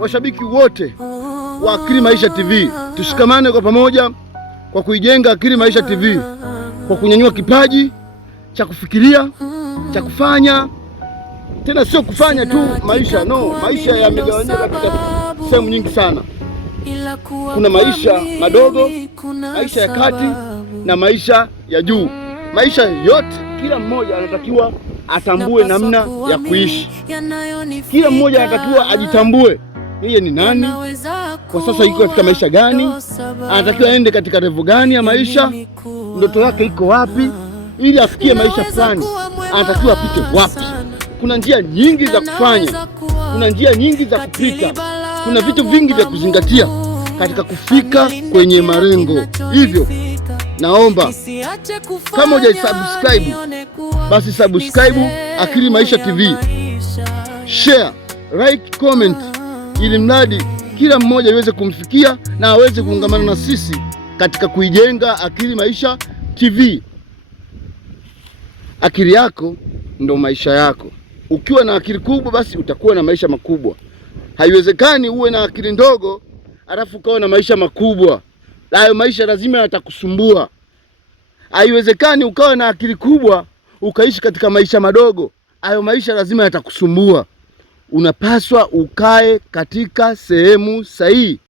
washabiki wote wa Akili Maisha TV, tushikamane kwa pamoja kwa kuijenga Akili Maisha TV, kwa kunyanyua kipaji cha kufikiria, cha kufanya. Tena sio kufanya tu maisha, maisha yamegawanyika katika sehemu nyingi sana. Kuna maisha madogo, maisha ya kati na maisha ya juu. Maisha yote kila mmoja anatakiwa atambue namna ya kuishi. Kila mmoja anatakiwa ajitambue yeye ni nani, kwa sasa iko katika maisha gani, anatakiwa aende katika level gani ya maisha, ndoto yake iko wapi, ili afikie maisha fulani anatakiwa apite wapi. Kuna njia nyingi za kufanya, kuna njia nyingi za kupita, kuna vitu vingi vya kuzingatia katika kufika kwenye malengo. Hivyo naomba kama hujasubscribe, basi subscribe Akili Maisha TV, share, like, comment, ili mradi kila mmoja iweze kumfikia na aweze kuungamana na sisi katika kuijenga Akili Maisha TV. Akili yako ndo maisha yako. Ukiwa na akili kubwa, basi utakuwa na maisha makubwa. Haiwezekani uwe na akili ndogo alafu ukawa na maisha makubwa. Hayo maisha lazima yatakusumbua. Haiwezekani ukawa na akili kubwa ukaishi katika maisha madogo. Hayo maisha lazima yatakusumbua. Unapaswa ukae katika sehemu sahihi.